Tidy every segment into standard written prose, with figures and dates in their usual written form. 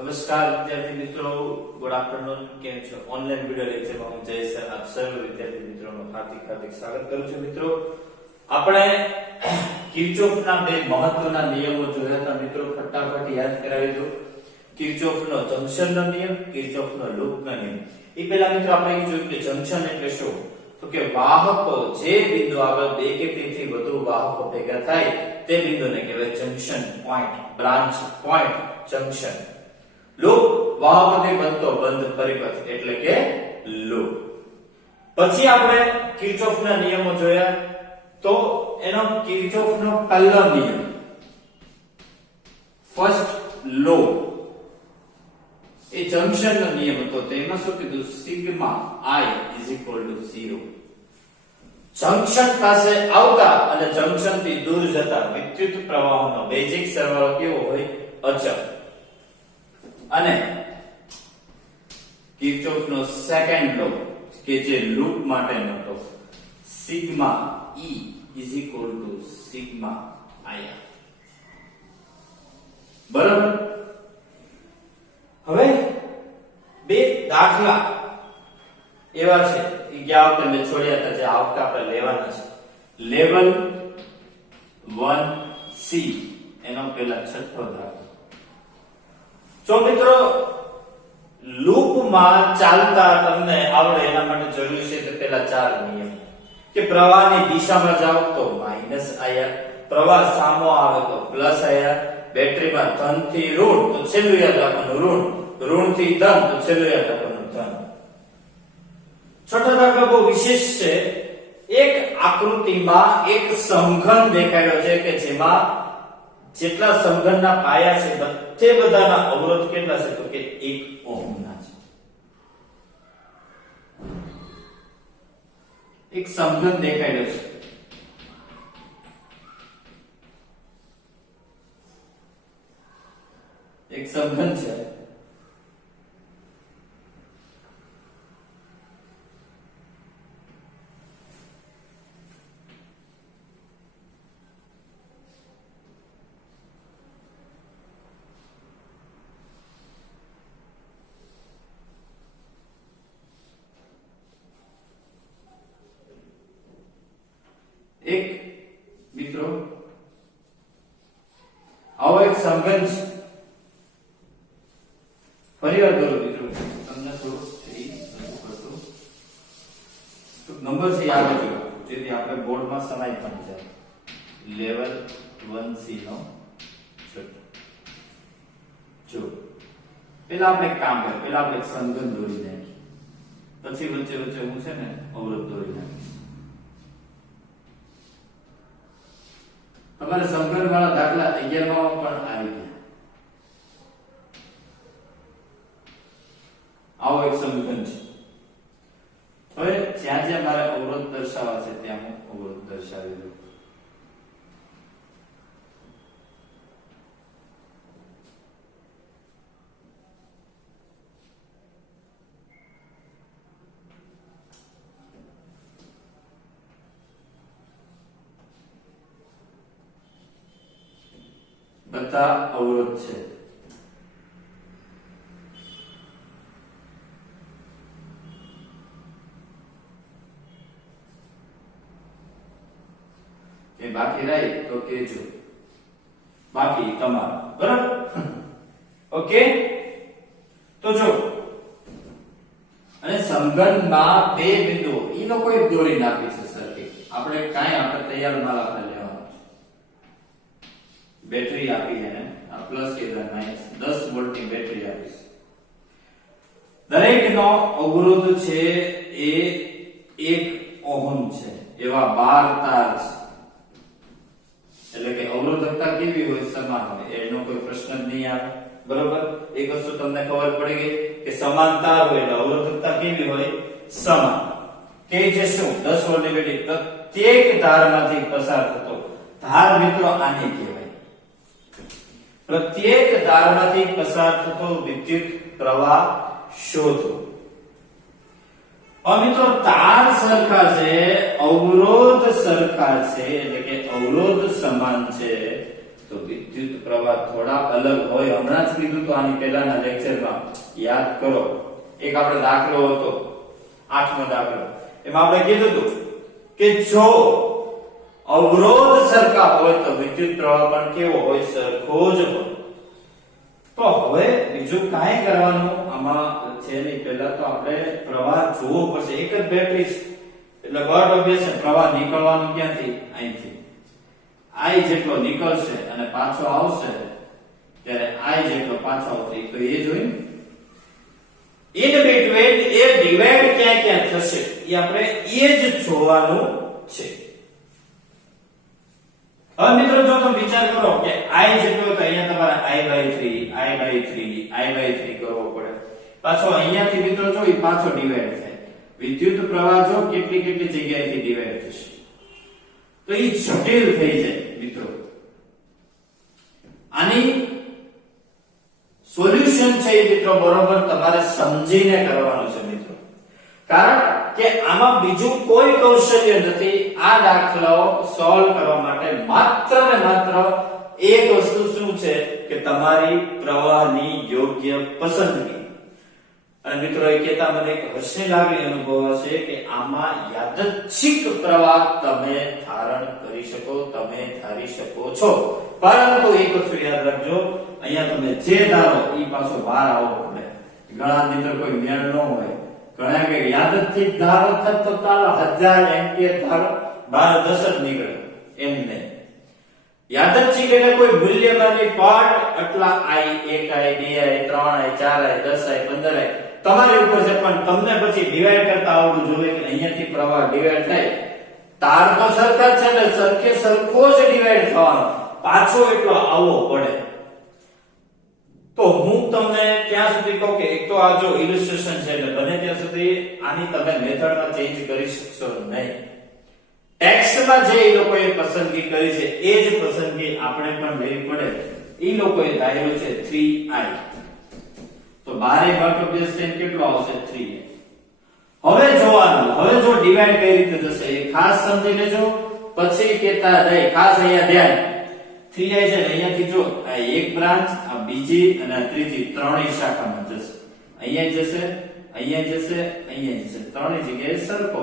નમસ્કાર વિદ્યાર્થી મિત્રો, ગુડ આફ્ટરનૂન. કેમ છો? ઓનલાઈન વિડિયો લેક્ચરમાં હું જય સર આપ સર્વ વિદ્યાર્થી મિત્રોનું હાર્દિક સ્વાગત કરું છું. મિત્રો, આપણે કિર્ચોફના બે મહત્વના નિયમો જોયા હતા. મિત્રો, ફટાફટ યાદ કરાવી દો. કિર્ચોફનો જંક્શનનો નિયમ, કિર્ચોફનો લૂપનો નિયમ. એ પહેલા મિત્રો આપણે એ જોયું કે જંક્શન એટલે શું? તો કે વાહકો જે બિંદુ આગળ બે કે તેથી વધુ વાહકો ભેગા થાય તે બિંદુને કહેવાય junction point, branch point, junction. Loop વાહકોથી બનતો બંધ પરિપથ એટલે કે લૂપ. પછી આપણે કિર્ચોફના નિયમો જોયા. તો એનો કિર્ચોફનો પહેલો નિયમ, ફર્સ્ટ લો, એ જંક્શનનો નિયમ હતો. તેમાં શું કીધું? Sigma i 0. જંક્શન પાસે આવતા અને જંક્શન થી દૂર જતા વિદ્યુત પ્રવાહોનો બેઝિક સરવાળો કેવો હોય? અચળ. અને કિર્ચોફનો સેકન્ડ લો કે જે લૂપ માટેનો હતો, સિગ્મા E સિગ્મા I. બરાબર. હવે બે દાખલા એવા છે કે ગયા વખતે મેં છોડ્યા હતા, જે આ વખતે આપણે લેવાના છે. લેવલ 1C એનો પહેલા છઠ્ઠો દાખલો. જો મિત્રો લૂપમાં ચાલતા તમને આવડે એના માટે જરૂરી છે તો પેલા ચાર નિયમ કે પ્રવાહની દિશામાં જાવ તો -IR, પ્રવાહ સામો આવે તો +IR, બેટરીમાં ધન થી ઋણ તો છેલ્લું યાદ રાખવાનું ઋણ, ઋણ થી ધન તો છેલ્લું યાદ રાખવાનું ધન. છઠ્ઠો દાખલો બહુ વિશેષ છે. એક આકૃતિમાં એક સમઘન દેખાયો છે કે જેમાં જેટલા સમઘનના પાયા છે બધે બધાના અવરોધ કેટલા છે? તો કે 1 ઓહમ ના છે. એક સમઘન દેખાયો છે. એક સમઘન છે. એક મિત્રો આવો એક સમઘન છે. ફરીવાર કરો મિત્રો, તમને થોડું નંબર છે યાદ રાખજો જેથી આપણે બોર્ડમાં સમાઈ પણ જાય. લેવલ 1C નો છઠ્ઠો. જો પેલા આપણે કામ કર, પેલા આપણે સમઘન દોરી નાખીએ, પછી વચ્ચે વચ્ચે હું છે ને અવરોધ દોરી નાખીશ. તમારે સમઘન વાળા દાખલા 11 માં પણ આવી ગયા. આવો એક સમઘન છે. હવે જ્યાં જ્યાં મારે અવરોધ દર્શાવવા છે ત્યાં હું અવરોધ દર્શાવી દઉં. બધા અવરોધ છે. કે બાકી રહી તો કેજો, બાકી તમારું. બરાબર? ઓકે. તો જો અને સમઘનમાં બે બિંદુઓ ઈનો કોઈ દોરી નાખી છે સર્કિટ. આપણે કાંઈ આપણે તૈયાર માલ આપણે લેવાનો છે. બેટરી આપી એને આ પ્લસ કે -10 વોલ્ટની બેટરી આપી છે. દરેકનો અવરોધ છે એ 1 ઓહમ છે. એવા 12 તાર છે. એટલે કે અવરોધકતા કેવી હોય? સમાન હોય. એનો કોઈ પ્રશ્ન જ નહીં આવે. બરોબર? એક વસ્તુ તમને ખબર પડી ગઈ કે સમાન તાર હોય એટલે અવરોધકતા કેવી હોય? સમાન. કે જે શું 10 વોલ્ટની બેટરી પ્રત્યેક ધારમાંથી પસાર થતો ધાર મિત્રો આને કહેવાય. પ્રત્યેક ધારમાંથી પસાર થતો વિદ્યુત પ્રવાહ શોધો. મિત્રો તાર સરખા છે, અવરોધ સરખા છે, એટલે કે અવરોધ સમાન છે, તો વિદ્યુત પ્રવાહ થોડા અલગ હોય. હમણાં જ કીધું તો આની પહેલાના લેક્ચરમાં યાદ કરો. એક આપણે દાખલો હતો 8મો દાખલો. એમાં આપણે કીધું હતું કે જો અવરોધ સરખા હોય તો વિદ્યુત પ્રવાહ પણ કેવો હોય? સરખો જ હોય. તો હવે બીજું કાંઈ કરવાનું આમાં છે નહીં. પહેલા તો આપણે પ્રવાહ જોવો પડશે. એક જ બેટરી છે એટલે ગોળ ઓબ્વિયસ છે. પ્રવાહ નીકળવાનું ક્યાંથી? અહીંથી. I જેટલો નીકળશે અને પાછો આવશે ત્યારે I જેટલો પાછો આવશે તો એ જોઈને ઇન બિટવીન એ ડિવાઇડ ક્યાં થશે એ આપણે એ જ જોવાનું છે. હવે મિત્રો જો તમે વિચાર કરો કે I જેટલો તો અહીંયા તમારે I/3 કરવો પડે. પાછો અહીંયાથી મિત્રો જો એ પાછો ડિવાઇડ થાય. વિદ્યુત પ્રવાહ જો કેટલી જગ્યાએથી ડિવાઇડ થશે તો એ જટિલ થઈ જાય મિત્રો. આની સોલ્યુશન છે મિત્રો બરોબર તમારે સમજીને કરવાનું છે મિત્રો. કારણ કે આમાં બીજું કોઈ કૌશલ્ય નથી. આ દાખલો સોલ્વ કરવા માટે માત્ર ને માત્ર એક વસ્તુ શું છે કે તમારી પ્રવાહની યોગ્ય પસંદગી. અને મિત્રો એ કહેતા મને એક હર્ષની લાગણી અનુભવાશે કે આમાં યાદચ્છિક પ્રવાહ તમે ધારણ કરી શકો, તમે ધારી શકો છો. પરંતુ એક વસ્તુ યાદ રાખજો, અહીંયા તમે જે ધારો એ પાછો બહાર આવવો પડે. ઘણા મિત્રો કોઈ મેળ ન હોય. ઘણા કે યાદચ્છિક ધારો તો ચાલો 1000 એમ્પિયર ધારો, બહાર 10 જ નીકળે. એમ નહીં. યાદચ્છિક એટલે કોઈ મૂલ્યમાનની પાર્ટ આટલા I 1I 2I 3I 4I 10I 15I તમારી ઉપર છે. પણ તમને પછી ડિવાઇડ કરતા આવડવું જોઈએ કે અહીંયાથી પ્રવાહ ડિવાઇડ થાય. તાર તો સરખા જ છે એટલે સરખો જ ડિવાઇડ થવાનો. પાછો એટલો આવવો પડે. તો હું તમને ત્યાં સુધી કહું કે એક તો આ જો ઇલિસ્ટ્રેશન છે એટલે બને ત્યાં સુધી આની તમે મેથડમાં ચેન્જ કરી શકશો નહીં. ટેક્સ્ટમાં જે એ લોકોએ પસંદગી કરી છે એ જ પસંદગી આપણે પણ લેવી પડે. એ લોકોએ ધાર્યું છે 3I. તો બારે મલ્ટીપ્લિકેશન કેટલો આવશે? 3I. હવે જોવાનું, હવે જો ડિવાઇડ કઈ રીતે થશે એ ખાસ સમજી લેજો. પછી કહેતા નહીં, ખાસ અહીંયા ધ્યાન. 3I છે ને અહીંયાથી જો આ એક બ્રાન્ચ, આ બીજી અને આ ત્રીજી ત્રણેય શાખામાં જશે. અહીંયા જશે, અહીંયા જશે, અહીંયા જશે. ત્રણેય જગ્યાએ સરખો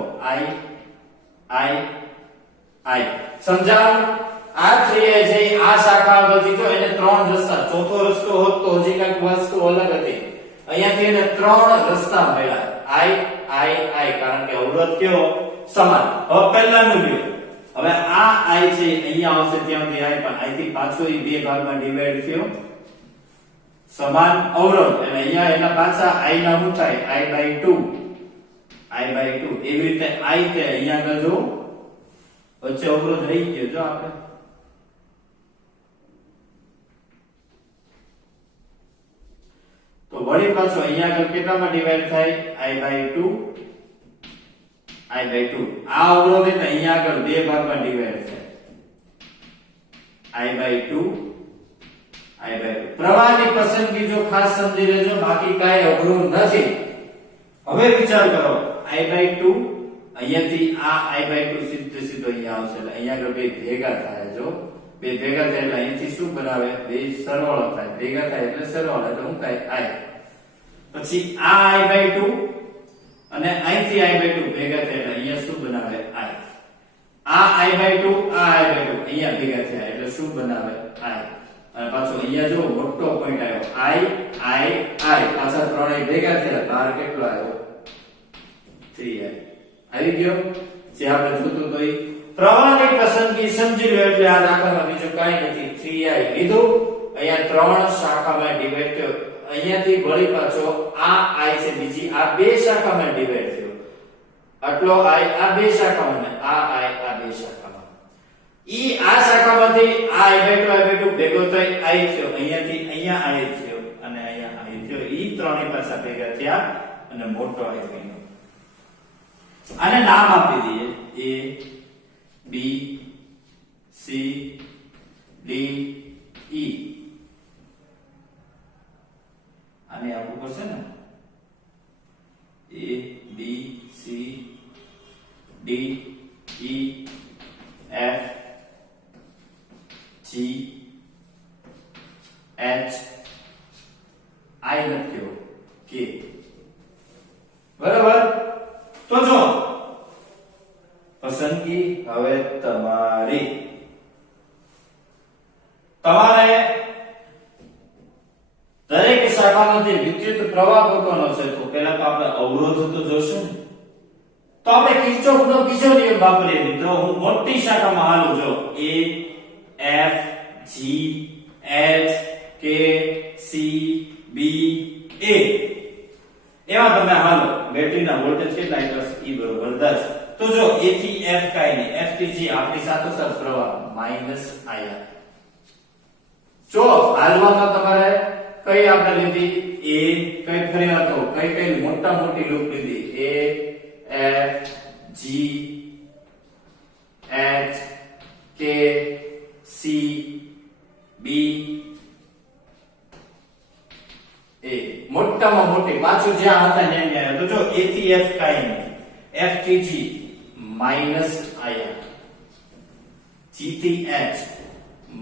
I સમજાવ. આ 3I છે આ શાખા બધી જો એને ત્રણ રસ્તા, ચોથો રસ્તો હોત તો હજી કઈક વસ્તુ અલગ હતી. અહીંયાથી એને ત્રણ રસ્તા મળ્યા. I કારણ કે અવરોધ કેવો? સમાન. હવે પહેલાનું લ્યો. હવે આ I છે અહીંયા આવશે ત્યાંથી I, પણ અહીંથી પાછો એ બે ભાગમાં ડિવાઇડ થયો. સમાન અવરોધ એટલે અહીંયા એના પાછા I ના શું થાય? I/2 એવી રીતે I તે અહીંયા આગળ જો વચ્ચે અવરોધ રહી ગયો. જો આપણે તો વળી પાછો અહીંયા આગળ કેટલામાં ડિવાઇડ થાય? I/2. આ અવરોધ એટલે અહીંયા આગળ બે ભાગમાં ડિવાઇડ થાય. I/2. પ્રવાહની પસંદગી જો ખાસ સમજી લેજો, બાકી કાંઈ અઘરું નથી. હવે વિચાર કરો I/2 અહીંયાથી આ I/2 સીધો અહીંયા આવશે એટલે અહીંયા આગળ બે ભેગા થાય. જો બે ભેગા થાય એટલે અહીંથી શું બનાવે? બે સરવાળો થાય. ભેગા થાય એટલે સરવાળો એટલે શું થાય? I. પછી આ I/2 અને અહીંથી I/2 ભેગા થાય એટલે અહીંયા શું બનાવે? I. આ I/2 આ I/2 અહીંયા ભેગા થયા એટલે શું બનાવે? I. અને પાછો અહીંયા જો મોટો પોઈન્ટ આવ્યો I. પાછા ત્રણેય ભેગા થયા, બહાર કેટલો આવ્યો? 3I. આવી ગયો. જે આપણે જોતું તો પ્રવાહની પસંદગી સમજી લો એટલે આ દાખલામાં બીજું કાંઈ નથી. 3I લીધું, અહીંયા ત્રણ શાખામાં ડિવાઇડ થયો. અહીંયાથી વળી પાછો આ I છે બીજી, આ બે શાખામાં ડિવાઇડ થયો. આટલો I આ બે શાખામાં, આ I આ બે શાખામાં. ઈ આ શાખામાંથી આ I/2 ભેગો થઈ I થયો. અહીંયાથી અહીંયા I થયો અને અહીંયા I થયો. ઈ ત્રણેય પાછા ભેગા થયા અને મોટો I બન્યો. આને નામ આપી દઈએ A B C D E. આને આપવું પડશે ને? A B C D E F G નથી હવે તમારે દરેક શાખામાંથી વિદ્યુત પ્રવાહ ગોતવાનો છે તો પહેલા તો આપણે અવરોધ તો જોશું ને તો આપણે કિર્ચોફનો બીજો નિયમ વાપરીએ મિત્રો હું મોટી શાખામાં હાલું જો A F G H K C B A એમાં તમે હાલો બેટરીના વોલ્ટેજ કેટલા આપ્યા છે E બરોબર 10 તો જો A થી F કાઈ નહીં F થી G આપણી સાથોસાથ પ્રવાહ -IR જો હાલમાં તમારે કઈ આપણે લીધી A કઈ ફરી હતો કઈ મોટી લૂપ લીધી A F G H K C B A મોટામાં મોટી પાછું જ્યાં હતા ને એમ તો જો A થી F કાઈ નહીં F થી G -IR G થી H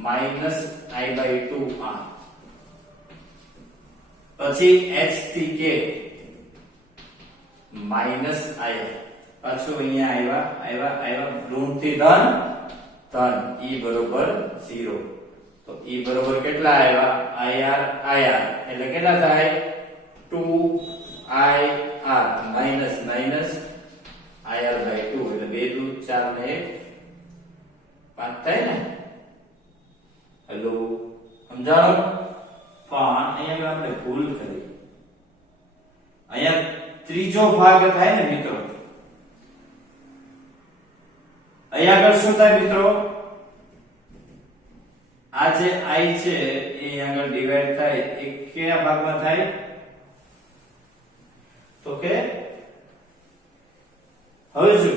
-I/2R પછી H થી K -IR પાછું અહીંયા આવ્યા ઋણ થી ધન E બરોબર 0 તો E બરોબર કેટલા આવ્યા IR એટલે કેટલા થાય 2IR માઈનસ IR/2 એટલે 2 દુ 4 ને 5 થાય ને હેલો સમજાણો પણ અહીંયા આપણે ભૂલ કરી અહીંયા ત્રીજો ભાગ થાય ને મિત્રો અહીંયા આગળ શું થાય મિત્રો આ જે I છે એ આગળ ડિવાઈડ થાય એ કયા ભાગમાં થાય તો કે હવે જો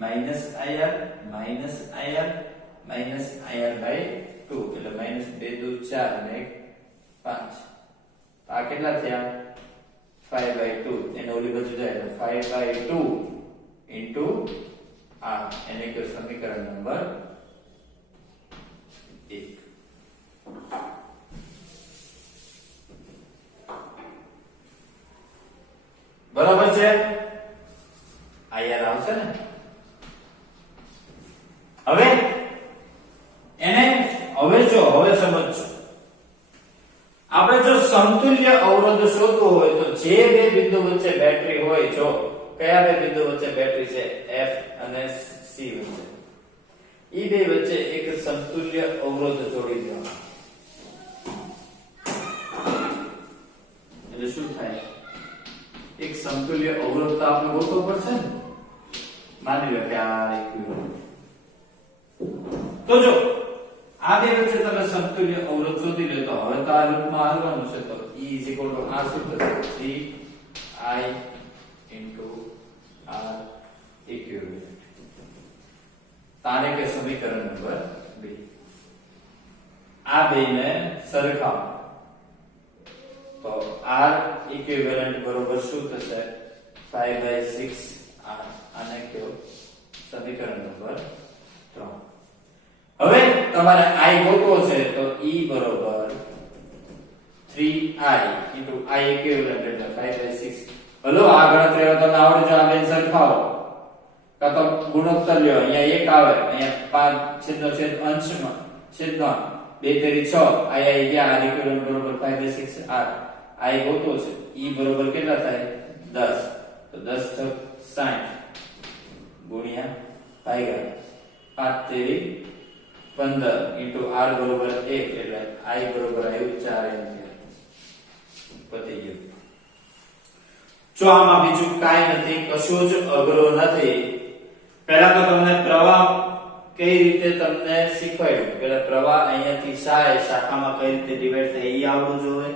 -IR -IR/2 એટલે -2 દુ 4 ને 5 આ કેટલા થયા 5/2 એને ઓલી બાજુ જાય એટલે 5/2 ઇન્ટુ R એને કે સમીકરણ નંબર 1 બરાબર છે IR આવશે ને હવે હવે સમજો આપણે જો સમતુલ્ય અવરોધ શોધવો હોય તો જે બે બિંદુ વચ્ચે બેટરી હોય જો કયા બે બિંદુ વચ્ચે બેટરી છે F અને C વચ્ચે ઈ બે વચ્ચે એક સમતુલ્ય અવરોધ જોડી દેવાનો એટલે શું થાય એક સમતુલ્ય અવરોધ તો આપણે ગોતવો પડશે ને માની લો કે આ ઇક્વિવેલન્ટ તો જો આ બે વચ્ચે તમે સમતુલ્ય અવરોધ શોધી લો તો હવે તો આ લૂપમાં હાલવાનું છે તો E R શું થશે 3I R ઇક્વિવેલન્ટ તારે કે સમીકરણ નંબર 2 આ બેને સરખાવો તો R ઇક્વિવેલન્ટ બરોબર શું થશે 5/6R આને કયો સમીકરણ નંબર 3 હવે તમારે I ગોતવો છે તો E બરોબર 3I I ઇક્વિવેલન્ટ એટલે 5/6 હલો આ ગણતરીઓ તમને આવડે જો આ બેન સરખાવો કાં તો ગુણોત્તર લ્યો અહીંયા 1 આવે અહીંયા 5 છેદનો છેદ અંશમાં છેદમાં 2 તેરી 6 I ગયા R ઇક્વિવેલન્ટ બરોબર 5/6R I ગોતવો છે E બરોબર કેટલા થાય 10 તો 10 * 60 ગુણ્યા ભાગ્યા 5 તેરી 15 R બરોબર 1 એટલે I બરોબર આવ્યું 4 એમ્પિયર પતી ગયું જો આમાં બીજું કાઈ નથી કશું જ અઘરો નથી પહેલા તો તમને પ્રવાહ કઈ રીતે તમને શીખવાડ્યું પહેલા પ્રવાહ અહીંયાથી શાખામાં કઈ રીતે ડિવાઈડ થાય એ આવડવું જોઈએ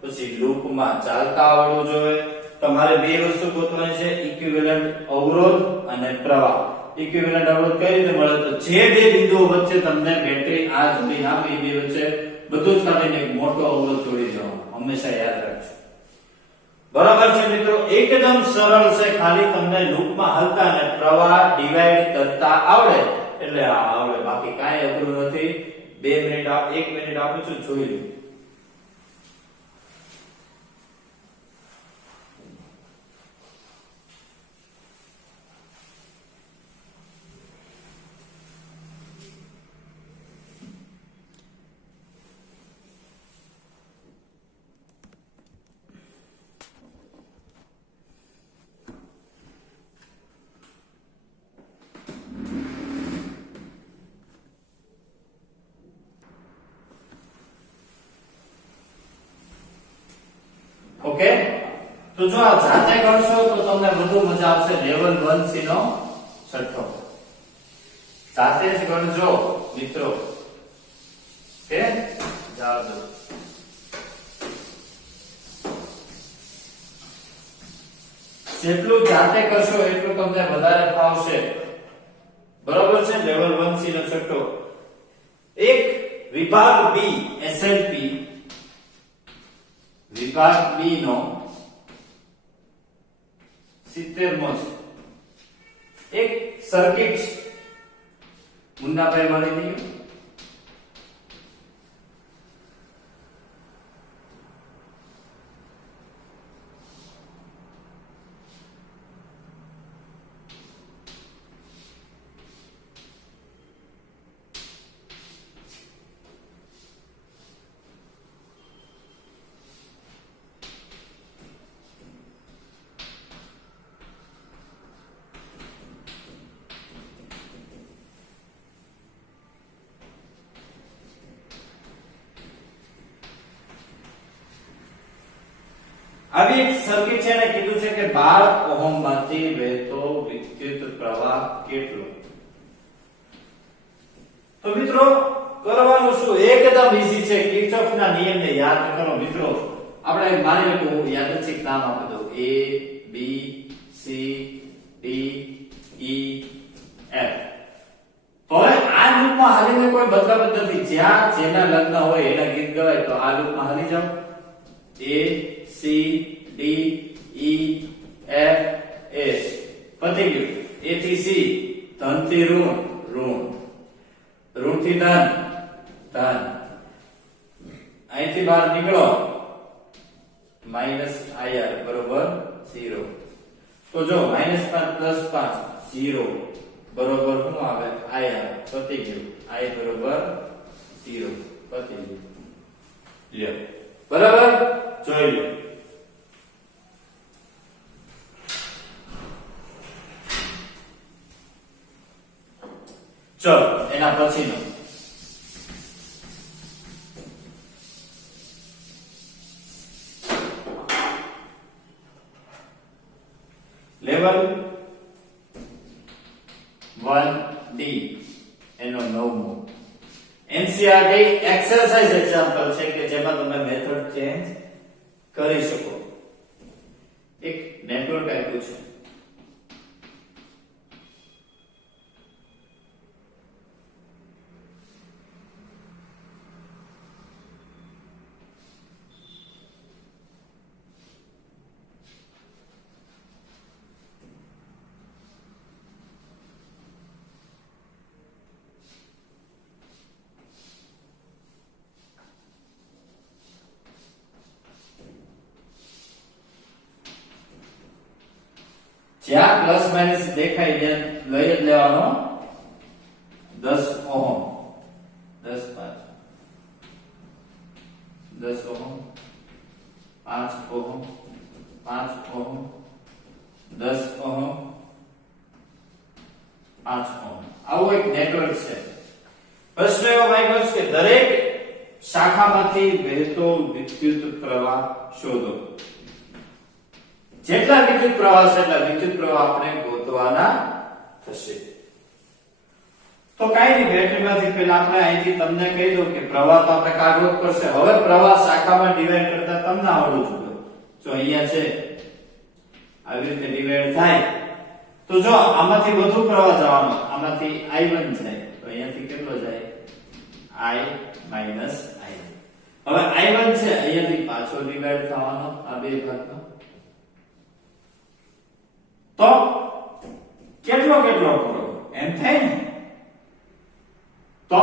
પછી લૂપમાં ચાલતા આવડવું જોઈએ તમારે બે વસ્તુ ગોતવાની છે ઇક્વિવેલન્ટ અવરોધ અને પ્રવાહ ઇક્વિવેલન્ટ અવરોધ કઈ રીતે મળે તો જે બે બિંદુઓ વચ્ચે તમને બેટરી આ જોડી આપી બે વચ્ચે બધું જ કાઢીને એક મોટો અવરોધ જોડી દેવાનો હંમેશા યાદ રાખજો બરાબર છે મિત્રો એકદમ સરળ છે ખાલી તમને લૂપમાં હલતા અને પ્રવાહ ડિવાઈડ કરતા આવડે એટલે આ આવડે બાકી કાઈ અઘરું નથી 2 મિનિટ 1 મિનિટ આપું છું જોઈ લો ઓકે, તો જો આ જાતે ગણશો તો તમને વધુ મજા આવશે. લેવલ 1C નો છઠ્ઠો જાતે જ ગણજો મિત્રો. ઓકે, જવાબ દો. જેટલું જાતે કરશો એટલું તમને વધારે ફાવશે. બરોબર છે. લેવલ 1C નો છઠ્ઠો. એક વિભાગ બી એસએલપી વિભાગ બી નો 70મો એક સર્કિટ મુન્નાભાઈ મળી દીધું. આવી એક સર્કિટ છે ને કીધું છે કે 12 ઓહમ માંથી વહેતો વિદ્યુત પ્રવાહ કેટલો. તો મિત્રો કરવાનું શું, એકદમ ઈઝી છે. કિર્ચોફના નિયમને યાદ કરો મિત્રો. આપણે માની લો હું યાદચ્છિક નામ આપી દઉં A B C D E F. તો હવે આ લૂપમાં હાલીને કોઈ મતલબ જ નથી. જ્યાં જેના લગ્ન હોય એના ગીત ગવાય તો આ લૂપમાં હાલી જાઓ. A C D E F S પતી ગયું. A થી C ધન થી ઋણ ઋણ, ઋણ થી ધન ધન, અહીંથી બહાર નીકળો -IR બરોબર 0. તો જો -5 + 5 0 બરોબર શું આવે IR પતી ગયું. I બરોબર 0 પતી ગયું. લ્યો બરાબર જોઈ લો. ચલો એના પછીનો લેવલ 1D એનો 9મો NCERT એક્સરસાઇઝ એક્ઝામ્પલ છે કે જેમાં તમે મેથડ ચેન્જ કરી શકો. એક નેટવર્ક આપ્યું છે. જ્યાં પ્લસ માઇનસ દેખાય ત્યાં લઈ જ લેવાનો. 10 ohm 10 ohm 5 ohm 5 ohm 10 ohm 5 ohm. આવું એક નેટવર્ક છે. પ્રશ્ન એવો માંગ્યો છે કે દરેક શાખામાંથી વહેતો વિદ્યુત પ્રવાહ શોધો. જેટલા વિદ્યુત પ્રવાહ છે એટલા વિદ્યુત પ્રવાહ આપણે ગોતવાના થશે. તો કાઈ નહીં, બેટરીમાંથી પહેલા આપણે અહીંથી તમને કહી દઉં કે પ્રવાહ તો આપણે કાઢવો જ પડશે. હવે પ્રવાહ શાખામાં ડિવાઈડ કરતા તમને આવડવું જોઈએ. જો અહીંયા છે આવી રીતે ડિવાઈડ થાય તો જો આમાંથી વધુ પ્રવાહ જવાનો, આમાંથી I1 જાય તો અહીંયાથી કેટલો જાય I - I. હવે I1 છે અહીંયાથી પાછો ડિવાઈડ થવાનો આ બે ભાગમાં. તો કેટલો કેટલો કરો એમ થાય ને. તો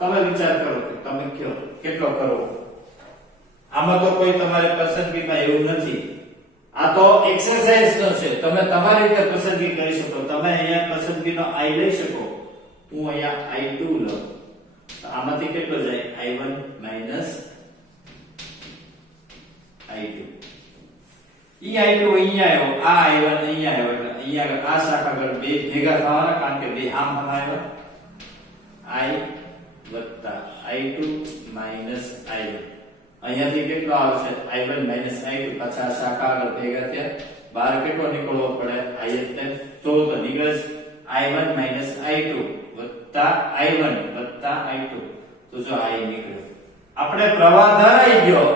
તમે વિચાર કરો કે તમે કયો કેટલો કરો. આમાં તો કોઈ તમારે પસંદગીમાં એવું નથી. આ તો એક્સરસાઇઝ નો છે. તમે તમારી રીતે પસંદગી કરી શકો. તમે અહીંયા પસંદગીનો I લઈ શકો. હું અહીંયા I2 લઉં તો આમાંથી કેટલો જાય I1 - I2. ઈ I2 અહીંયા આવ્યો, આ I1 અહીંયા આવ્યો એટલે અહીંયા આ શાખા આગળ બે ભેગા થવાના કારણ કે બે આમ આવ્યા. I + I2 - I1 અહીંયાથી કેટલો આવશે i1 i2 પાછા શાખા આગળ ભેગા થયા બહાર કેટલો નીકળવો પડે i એટલે 14 નીકળે i1 i2 i1 i2 તો જો i નીકળ્યો આપણે પ્રવાહ ધરાઈ ગયો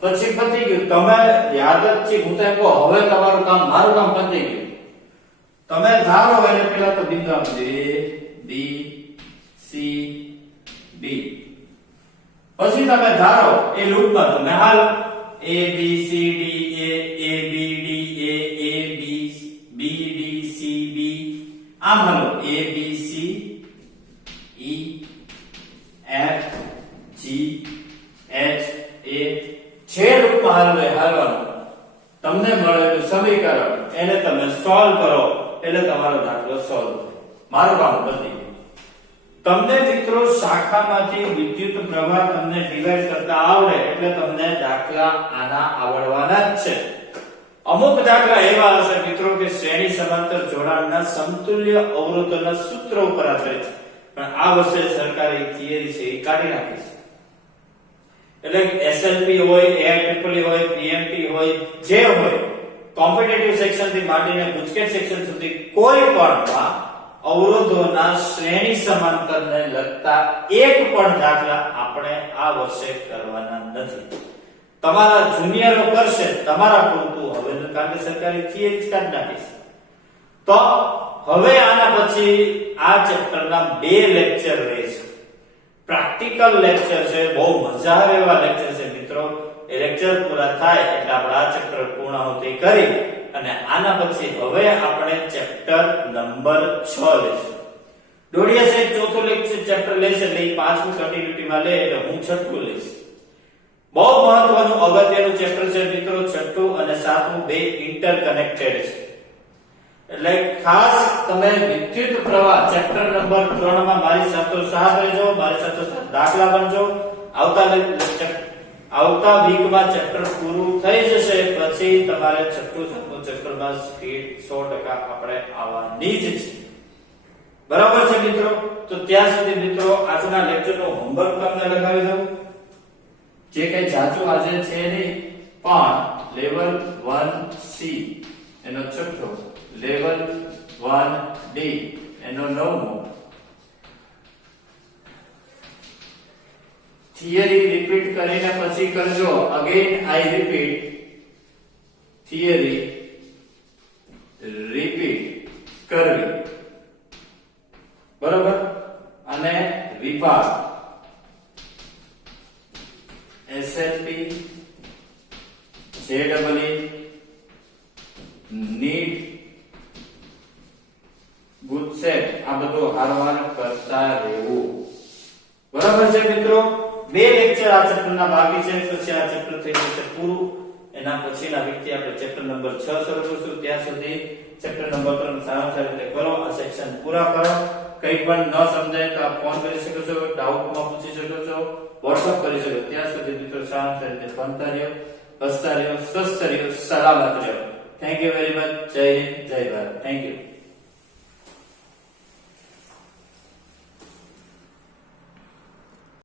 પછી પતી ગયું તમે યાદ જ છે હું તો કહો હવે તમારું કામ મારું કામ પતી ગયું તમે ધારો એટલે પેલા તો બિંદુ આપી A B C D પછી તમે ધારો એ લૂપમાં તમે હાલ A B C D A B D A B D C B આમ હાલો A B C E F G H A છે લૂપમાં હાલવાનું તમને મળેલું સમીકરણ એને તમે સોલ્વ કરો એટલે તમારો દાખલો સોલ્વ થાય મારું કામ પતી ગયું તમને મિત્રો શાખામાંથી વિદ્યુત પ્રવાહ તમને ડિવાઇડ કરતા આવડે એટલે તમને દાખલા આના આવડવાના જ છે અમુક દાખલા એવા હશે મિત્રો કે શ્રેણી સમાંતર જોડાણના સમતુલ્ય અવરોધોના સૂત્ર ઉપર આધારિત છે પણ આ વર્ષે સરકારે થિયરી છે એ કાઢી નાખી છે એટલે SLP હોય AIEEE હોય PMT હોય જે હોય કોમ્પિટિટિવ સેક્શન થી માંડીને ગુજકેટ સેક્શન સુધી કોઈ પણ અવરોધોના શ્રેણી સમાંતરને લગતા એક પણ દાખલા આપણે આ વર્ષે કરવાના નથી તમારા જુનિયરો કરશે તમારા પૂરતું હવે કારણ કે સરકારી થિયરી કાઢી નાખી છે તો હવે આના પછી આ ચેપ્ટરના બે લેક્ચર રહેશે પ્રેક્ટિકલ લેક્ચર છે બહુ મજા આવે એવા લેક્ચર છે મિત્રો એ લેક્ચર પૂરા થાય એટલે આપણે આ ચેપ્ટર પૂર્ણાહુતિ કરી અને આના પછી હવે આપણે ચેપ્ટર નંબર 6 લેશું ડોડિયા સાહેબ ચોથું લેક્ચર ચેપ્ટર લેશે એટલે પાંચમું કન્ટિન્યુટીમાં લે એટલે હું છઠ્ઠું લઈશ બહુ મહત્વનું અગત્યનું ચેપ્ટર છે મિત્રો છઠ્ઠું અને સાતમું બે ઇન્ટરકનેક્ટેડ છે એટલે ખાસ તમે વિદ્યુત પ્રવાહ ચેપ્ટર નંબર 3 માં મારી સાથે સાથ રહેજો મારી સાથે દાખલા બનજો આવતા વીકમાં ચેપ્ટર પૂરું થઈ જશે પછી તમારે છઠ્ઠું સાતમું ચેપ્ટરમાં સ્પીડ 100% આપણે આવવાની જ છે બરાબર છે મિત્રો તો ત્યાં સુધી મિત્રો આજના લેક્ચરનો હોમવર્ક તમને લગાવી દઉં જે કઈ જાચું આજે છે નહીં પણ લેવલ 1C એનો છઠ્ઠો લેવલ 1D એનો નવમો થિયરી રિપીટ કરીને પછી કરજો again I repeat theory repeat કરવી બરોબર અને વિભાગ SLP JEE નીટ ગુજસેટ આ બધું હારવાર કરતા રહેવું બરાબર છે મિત્રો બે લેક્ચર આ ચેપ્ટરના બાકી છે પછી આ ચેપ્ટર થઈ જશે પૂરું એના પછીના વીકથી આપણે ચેપ્ટર નંબર 6 શરૂ કરીશું ત્યાં સુધી ચેપ્ટર નંબર 3 સારી રીતે કરો આ સેક્શન પૂરા કરો કંઈ પણ ન સમજાય તો આપ ફોન કરી શકો છો ડાઉટમાં પૂછી શકો છો WhatsApp કરી શકો ત્યાં સુધી મિત્રો સારી રીતે ભણતા રહ્યો હસતા રહ્યો સ્વસ્થ રહ્યો સલામત રહ્યો થેન્ક યુ વેરી મચ જય હિન્દ જય ભારત થેન્ક યુ